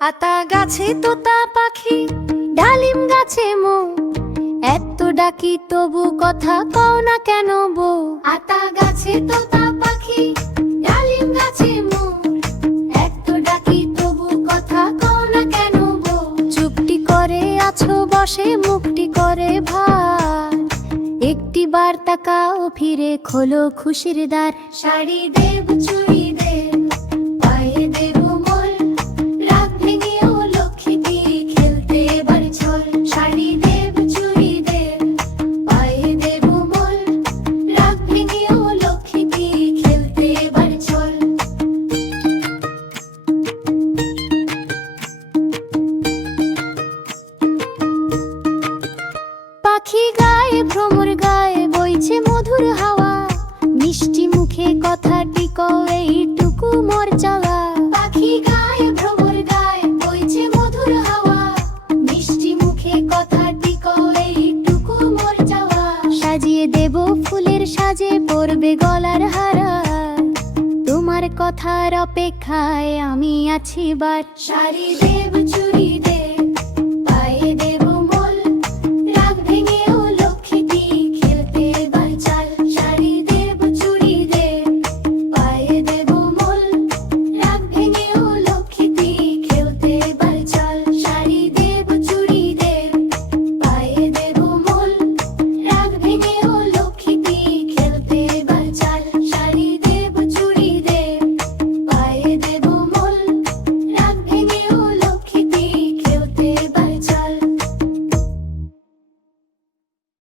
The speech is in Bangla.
আতা গাছে তোতা পাখি, ডালিম গাছে মৌ, এত ডাকি তবু কথা কও না কেন বউ। আতা গাছে তোতা পাখি, ডালিম গাছে মৌ, এত ডাকি তবু কথা কও না কেন বউ। চুপটি করে আছো বসে, মুখটি করে ভার, একটি বার তাকাও ফিরে, খোলো খুশির দ্বার। শাড়ি দেব চুড়ি দেব, পায়ে দেব মোল, রাগ ভেঙেও লক্ষ্মী দিয়ে খেলতে এবার ছল। শাড়ি দেব চুড়ি দেব, পায়ে দেব মোল, রাগ ভেঙেও লক্ষ্মী দিয়ে খেলতে এবার ছল। পাখি গায়ে ভ্রমর গায়ে বইছে মধুর হাওয়া, মিষ্টি মুখে কথাটি কও এইটুকু মোর চাওয়া। পাখি গায়ে ভ্রমর গায়ে বইছে মধুর হাওয়া, মিষ্টি মুখে কথাটি কও এইটুকু মোর চাওয়া। সাজিয়ে দেব ফুলের সাজে, পরবে গলার হারা, তোমার কথার অপেক্ষায় আমি আছি বার। শাড়ি দেব চুড়ি দেব, পায়ে দেব